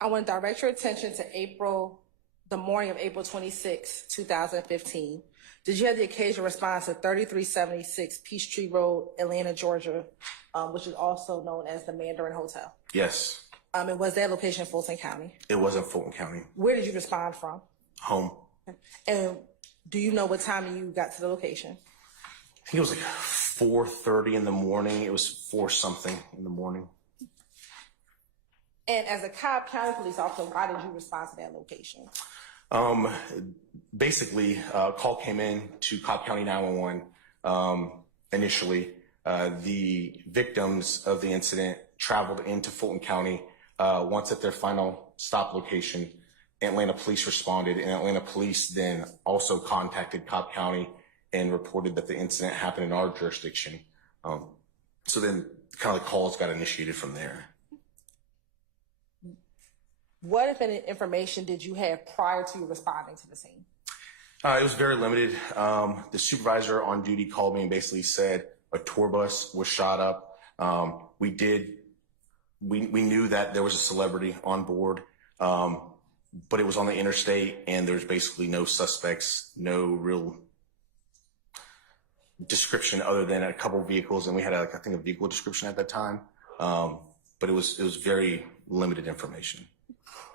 I want to direct your attention to the morning of April 26, 2015. Did you have the occasional response to 3376 Peachtree Road, Atlanta, Georgia, which is also known as the Mandarin Hotel? Yes. And was that location in Fulton County? It was in Fulton County. Where did you respond from? Home. And do you know what time you got to the location? I think it was like 4:30 in the morning. It was 4 something in the morning. And as a Cobb County police officer, why did you respond to that location? Basically, a call came in to Cobb County 911 initially. The victims of the incident traveled into Fulton County. Once at their final stop location, Atlanta police responded, and Atlanta police then also contacted Cobb County and reported that the incident happened in our jurisdiction. So then kind of the calls got initiated from there. What, if any, information did you have prior to responding to the scene? It was very limited. The supervisor on duty called me and basically said a tour bus was shot up. We knew that there was a celebrity on board, but it was on the interstate and there's basically no suspects, no real description other than a couple of vehicles, and we had I think a vehicle description at that time. But it was very limited information.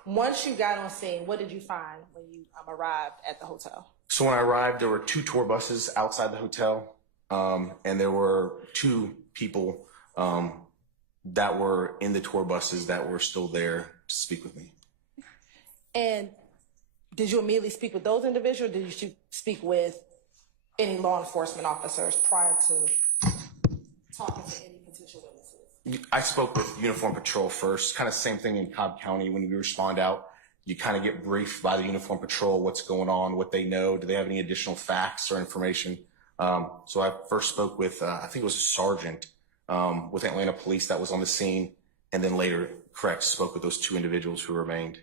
Once you got on scene, what did you find when you arrived at the hotel? So when I arrived, there were 2 tour buses outside the hotel, and there were 2 people that were in the tour buses that were still there to speak with me. And did you immediately speak with those individuals, or did you speak with any law enforcement officers prior to talking to any potential witnesses? I spoke with Uniform Patrol first, kind of same thing in Cobb County. When we respond out, you kind of get briefed by the Uniform Patrol, what's going on, what they know, do they have any additional facts or information. So I first spoke with, I think it was a sergeant with Atlanta Police that was on the scene, and then later, spoke with those 2 individuals who remained.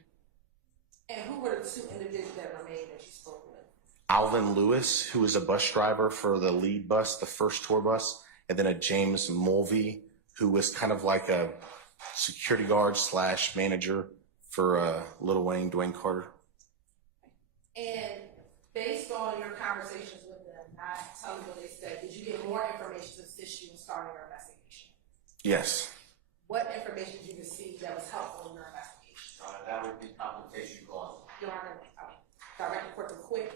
And who were the 2 individuals that remained that you spoke with? Alvin Lewis, who was a bus driver for the lead bus, the first tour bus, and then a James Mulvey, who was kind of like a security guard / manager for Lil Wayne, Dwayne Carter. And based on your conversations with them, not telling what they said, did you get more information to assist you in starting your investigation? Yes. What information did you receive that was helpful in your investigation? That would be compensation clause. Your Honor, Director Court quick.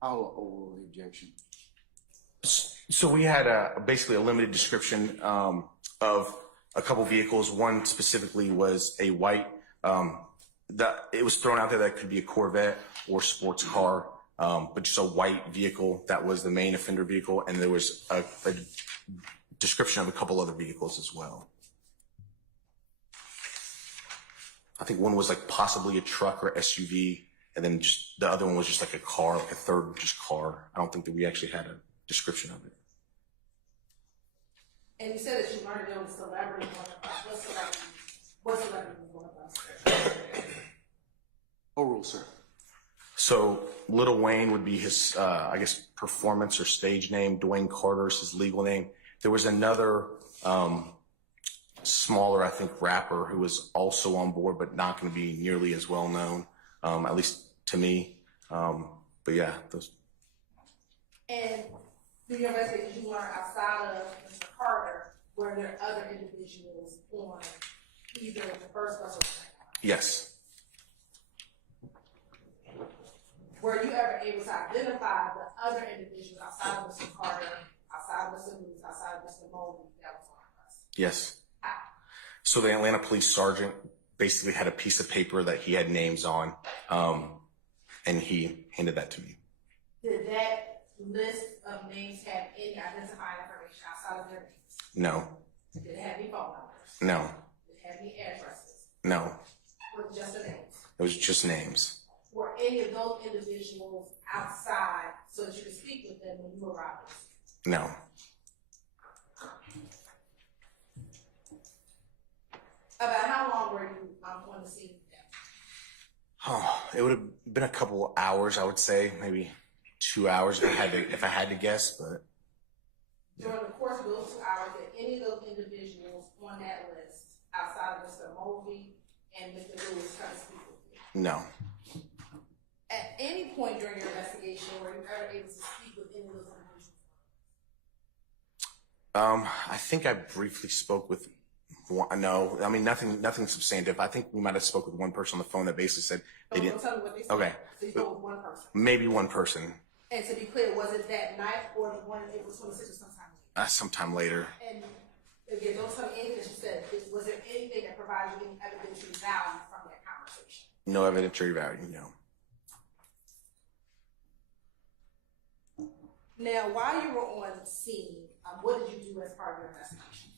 I'll overrule the objection. So we had basically a limited description of a couple vehicles. One specifically was a white, it was thrown out there that could be a Corvette or sports car, but just a white vehicle that was the main offender vehicle. And there was a description of a couple other vehicles as well. I think one was like possibly a truck or SUV, and then just the other one was just like a car, like a third just car. I don't think that we actually had a description of it. And you said that you learned there was a celebrity on the bus. What celebrity was on the bus? Overrule, sir. So Lil Wayne would be his, I guess, performance or stage name. Dwayne Carter is his legal name. There was another smaller, I think, rapper who was also on board, but not going to be nearly as well known, at least to me. But yeah, those. And through your investigation, you learned outside of Mr. Carter, were there other individuals on either the first bus or the second bus? Yes. Were you ever able to identify the other individuals outside of Mr. Carter, outside of Mr. Lewis, outside of Mr. Mulvey that was on the bus? Yes. How? So the Atlanta police sergeant basically had a piece of paper that he had names on, and he handed that to me. Did that list of names have any identifying information outside of their names? No. Did it have any phone numbers? No. Did it have any addresses? No. Or just the names? It was just names. Were any of those individuals outside so that you could speak with them when you arrived? No. About how long were you on the scene with them? Oh, it would have been a couple hours, I would say, maybe 2 hours if I had to guess, but. During the course of those 2 hours, did any of those individuals on that list, outside of Mr. Mulvey and Mr. Lewis, come to speak No. At any point during your investigation, were you ever able to speak with any of those individuals? I think I briefly spoke with one. No, I mean, nothing substantive. I think we might have spoke with one person on the phone that basically said they didn't. Tell me what they said. Okay. So you spoke with one person. Maybe one person. And to be clear, was it that night or the one April 26th or sometime later? Sometime later. And again, don't tell me anything that you said. Was there anything that provided you any evidentiary value from that conversation? No evidentiary value, no. Now, while you were on scene, what did you do as part of your investigation?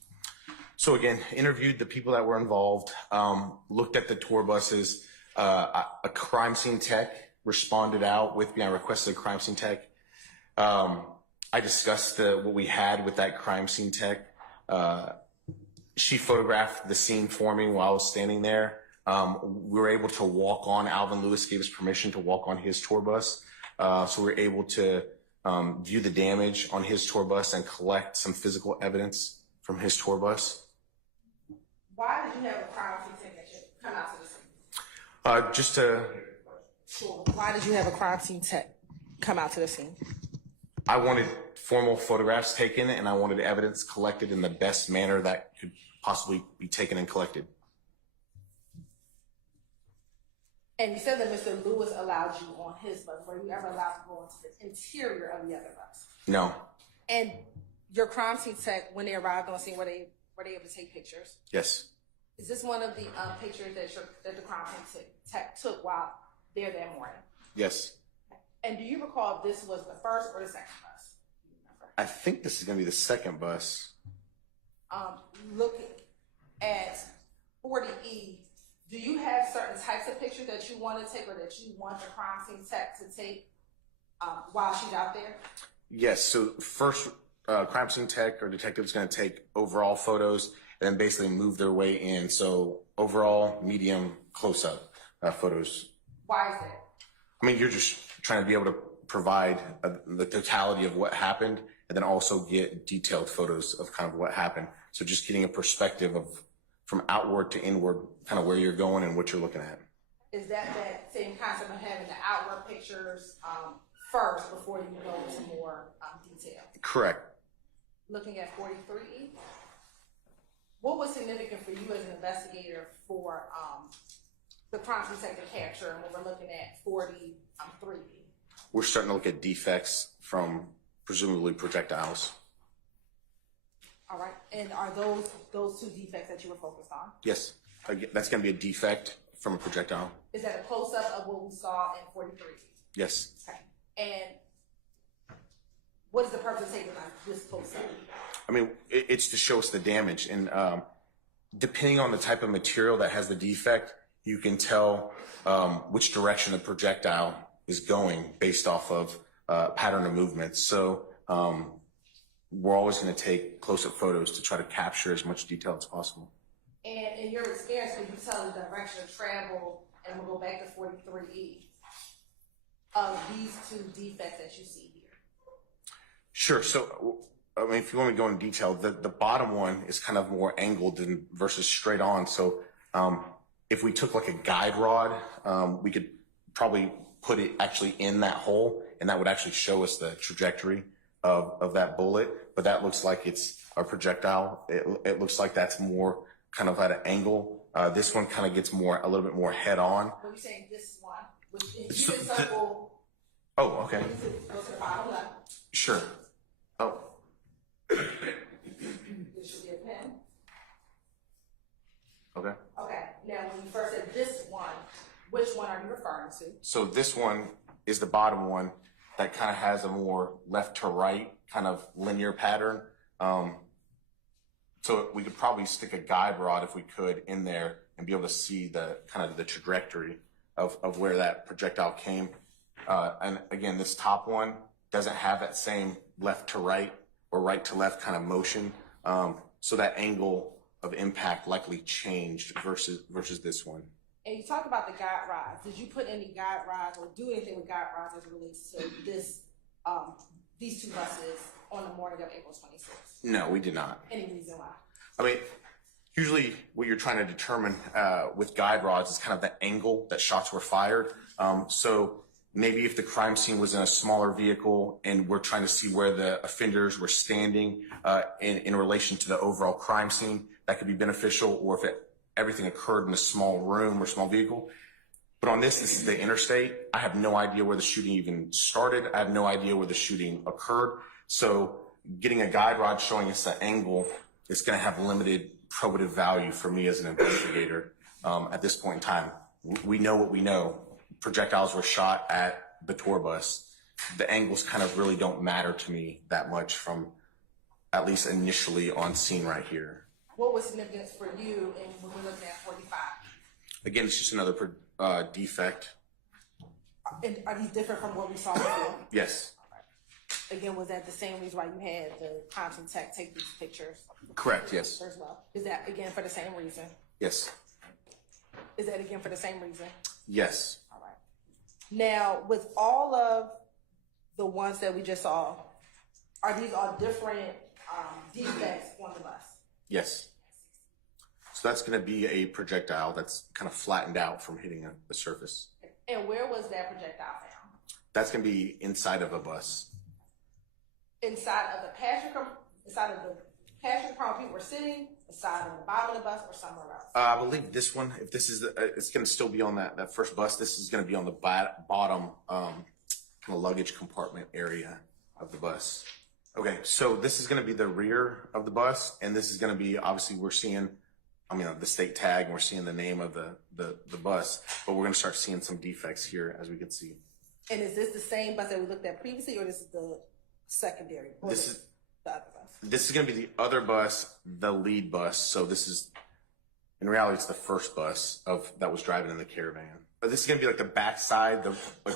So again, interviewed the people that were involved, looked at the tour buses. A crime scene tech responded out with me. I requested a crime scene tech. I discussed what we had with that crime scene tech. She photographed the scene for me while I was standing there. We were able to walk on. Alvin Lewis gave us permission to walk on his tour bus. So we were able to view the damage on his tour bus and collect some physical evidence from his tour bus. Why did you have a crime scene technician come out to the scene? Just to, Sure. Why did you have a crime scene tech come out to the scene? I wanted formal photographs taken and I wanted evidence collected in the best manner that could possibly be taken and collected. And you said that Mr. Lewis allowed you on his bus. Were you ever allowed to go into the interior of the other bus? No. And your crime scene tech, when they arrived on scene, were they able to take pictures? Yes. Is this one of the pictures that the crime scene tech took while there that morning? Yes. And do you recall if this was the first or the second bus? Do you remember? I think this is going to be the second bus. Looking at 40E, do you have certain types of pictures that you want to take or that you want the crime scene tech to take while she's out there? Yes. So first, crime scene tech or detective is going to take overall photos and then basically move their way in. So overall, medium, close-up photos. Why is that? I mean, you're just trying to be able to provide the totality of what happened and then also get detailed photos of kind of what happened. So just getting a perspective of from outward to inward, kind of where you're going and what you're looking at. Is that same concept of having the outward pictures first before you go into more detail? Correct. Looking at 43E, what was significant for you as an investigator for the crime scene tech to capture and when we're looking at 43E? We're starting to look at defects from presumably projectiles. All right, and are those two defects that you were focused on? Yes, that's going to be a defect from a projectile. Is that a close-up of what we saw in 43? Yes. Okay, and what is the purpose of taking this close-up? I mean, it's to show us the damage, and depending on the type of material that has the defect, you can tell which direction the projectile is going based off of pattern of movements. So we're always going to take close-up photos to try to capture as much detail as possible. And in your experience, can you tell the direction of travel, and we'll go back to 43E, of these two defects that you see here? Sure. So, I mean, if you want me to go into detail, the bottom one is kind of more angled than versus straight on. So if we took like a guide rod, we could probably put it actually in that hole, and that would actually show us the trajectory of that bullet. But that looks like it's a projectile. It looks like that's more kind of at an angle. This one kind of gets a little bit more head on. When you're saying this one, which is you can circle. Oh, okay. Go to the bottom left. Sure. Oh. This should be a pen. Okay. Okay. Now, when you first said this one, which one are you referring to? So this one is the bottom one that kind of has a more left to right kind of linear pattern. So we could probably stick a guide rod if we could in there and be able to see the kind of the trajectory of where that projectile came. And again, this top one doesn't have that same left to right or right to left kind of motion. So that angle of impact likely changed versus this one. And you talk about the guide rods. Did you put any guide rods or do anything with guide rods as it relates to this, these two buses on the morning of April 26th? No, we did not. Any reason why? I mean, Usually what you're trying to determine with guide rods is kind of the angle that shots were fired. So maybe if the crime scene was in a smaller vehicle and we're trying to see where the offenders were standing in relation to the overall crime scene, that could be beneficial, or if everything occurred in a small room or small vehicle. But on this is the interstate. I have no idea where the shooting even started. I have no idea where the shooting occurred. So getting a guide rod showing us the angle is going to have limited probative value for me as an investigator at this point in time. We know what we know. Projectiles were shot at the tour bus. The angles kind of really don't matter to me that much from at least initially on scene right here. What was significant for you in when we're looking at 45? Again, it's just another defect. And are these different from what we saw before? Yes. Again, was that the same reason why you had the Thompson Tech take these pictures? Correct, yes. As well. Is that again for the same reason? Yes. Is that again for the same reason? Yes. All right. Now, with all of the ones that we just saw, are these all different defects on the bus? Yes. So that's going to be a projectile that's kind of flattened out from hitting the surface. And where was that projectile found? That's going to be inside of a bus. Inside of the passenger car where people were sitting, inside of the bottom of the bus, or somewhere else? I believe this one, if this is, it's going to still be on that first bus. This is going to be on the bottom kind of luggage compartment area of the bus. Okay, so this is going to be the rear of the bus, and this is going to be, obviously, we're seeing, the state tag, and we're seeing the name of the bus, but we're going to start seeing some defects here, as we can see. And is this the same bus that we looked at previously, or this is the secondary? This is the other bus. This is going to be the other bus, the lead bus. So this is, in reality, it's the first bus that was driving in the caravan. But this is going to be like the backside,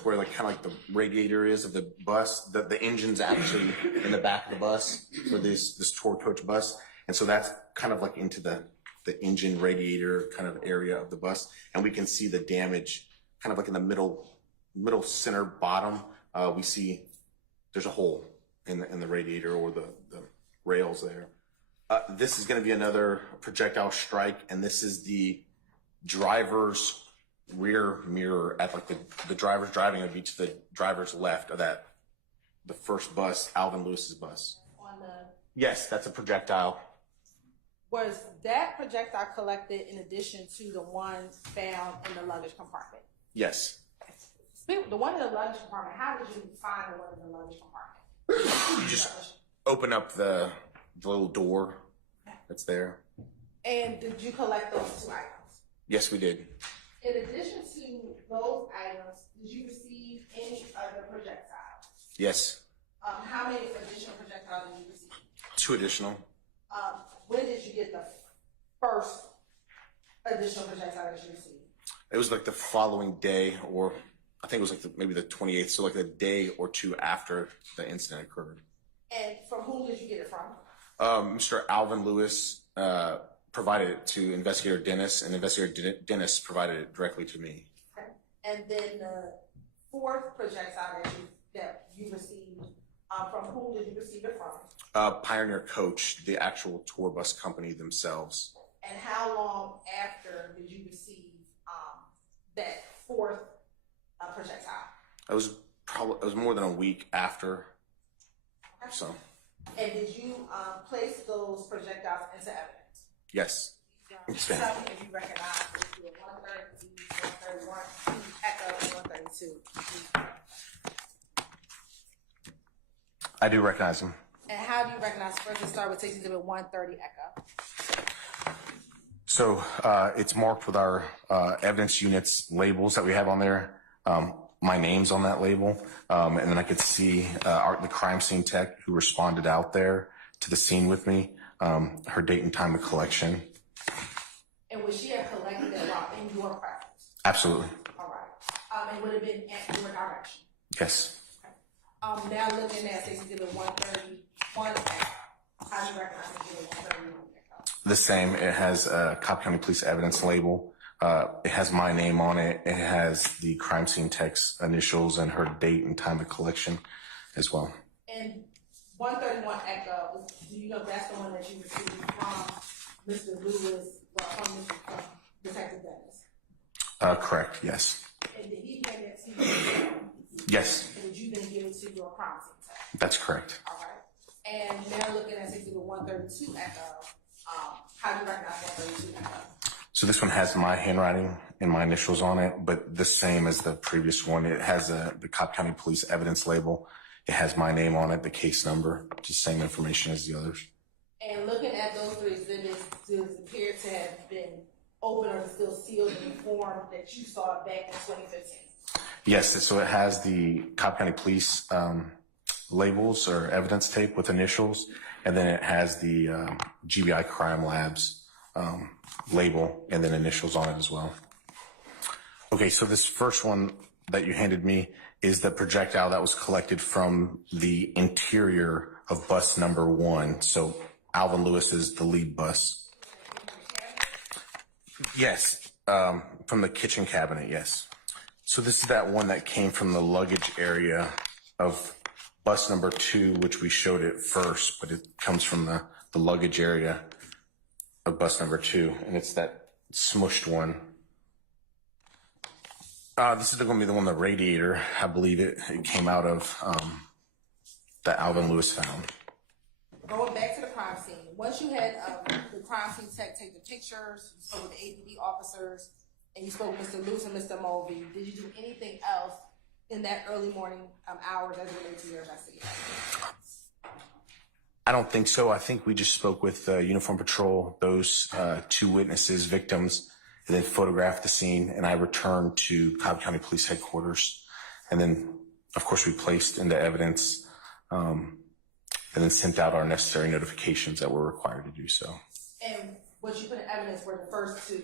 where kind of like the radiator is of the bus. The engine's actually in the back of the bus for this tour coach bus, and so that's kind of like into the engine radiator kind of area of the bus, and we can see the damage kind of like in the middle center bottom. We see there's a hole in the radiator or the rails there. This is going to be another projectile strike, and this is the driver's rear mirror at like the driver's driving would be to the driver's left of the first bus, Alvin Lewis's bus. Yes, that's a projectile. Was that projectile collected in addition to the one found in the luggage compartment? Yes. The one in the luggage compartment, how did you find the one in the luggage compartment? You just open up the little door that's there. And did you collect those two items? Yes, we did. In addition to those items, did you receive any other projectiles? Yes. How many additional projectiles did you receive? 2 additional. When did you get the first additional projectile that you received? It was like the following day, or I think it was like maybe the 28th, so like a day or 2 after the incident occurred. And from whom did you get it from? Mr. Alvin Lewis provided it to Investigator Dennis, and Investigator Dennis provided it directly to me. Okay. And then the fourth projectile that you received, from whom did you receive it from? Pioneer Coach, the actual tour bus company themselves. And how long after did you receive that fourth projectile? It was more than a week after. Okay. So. And did you place those projectiles into evidence? Yes. Tell me if you recognize the 130, 131, Echo, 132. I do recognize them. And how do you recognize? First, let's start with taking to 130 Echo. So it's marked with our evidence units labels that we have on there. My name's on that label, and then I could see the crime scene tech who responded out there to the scene with me, her date and time of collection. And would she have collected it while in your practice? Absolutely. All right. It would have been at your direction. Yes. Okay. Now looking at Exhibit 131 Echo, how do you recognize Exhibit 131 Echo? The same. It has a Cobb County Police evidence label. It has my name on it. It has the crime scene tech's initials and her date and time of collection as well. And 131 Echo, do you know if that's the one that you received from Mr. Lewis, from Detective Dennis? Correct, yes. And did he hand that to you? Yes, And did you then give it to your crime scene tech? that's correct. All right. And now looking at Exhibit 132 echo, how do you recognize 132 echo? So this one has my handwriting and my initials on it, but the same as the previous one. It has the Cobb County Police evidence label. It has my name on it, the case number, just same information as the others. And looking at those three exhibits, does it appear to have been open or still sealed in the form that you saw back in 2015? Yes, so it has the Cobb County Police labels or evidence tape with initials, and then it has the GBI Crime Labs label and then initials on it as well. Okay, so this first one that you handed me is the projectile that was collected from the interior of bus number 1. So Alvin Lewis is the lead bus. Yes, from the kitchen cabinet, yes. So this is that one that came from the luggage area of bus number 2, which we showed it first, but it comes from the luggage area of bus number 2, and it's that smushed one. This is going to be the one, the radiator, I believe it came out of that Alvin Lewis found. Going back to the crime scene, once you had the crime scene tech take the pictures, you spoke with the APD officers, and you spoke with Mr. Lewis and Mr. Mulvey, did you do anything else in that early morning hours as it relates to your investigation? I don't think so. I think we just spoke with Uniform Patrol, those 2 witnesses, victims, and then photographed the scene, and I returned to Cobb County Police Headquarters. And then, of course, we placed into evidence and then sent out our necessary notifications that were required to do so. And what you put in evidence were the first 2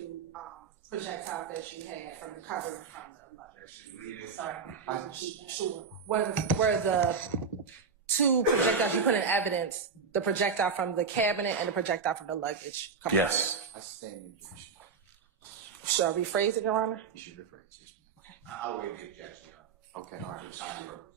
projectiles that you had from the cover from the luggage. Sorry. Sure. Were the 2 projectiles you put in evidence, the projectile from the cabinet and the projectile from the luggage? Yes. I sustain the objection. Should I rephrase it, Your Honor? You should rephrase, yes, ma'am. I'll waive the objection, Your Honor. Okay, all right. For time purposes.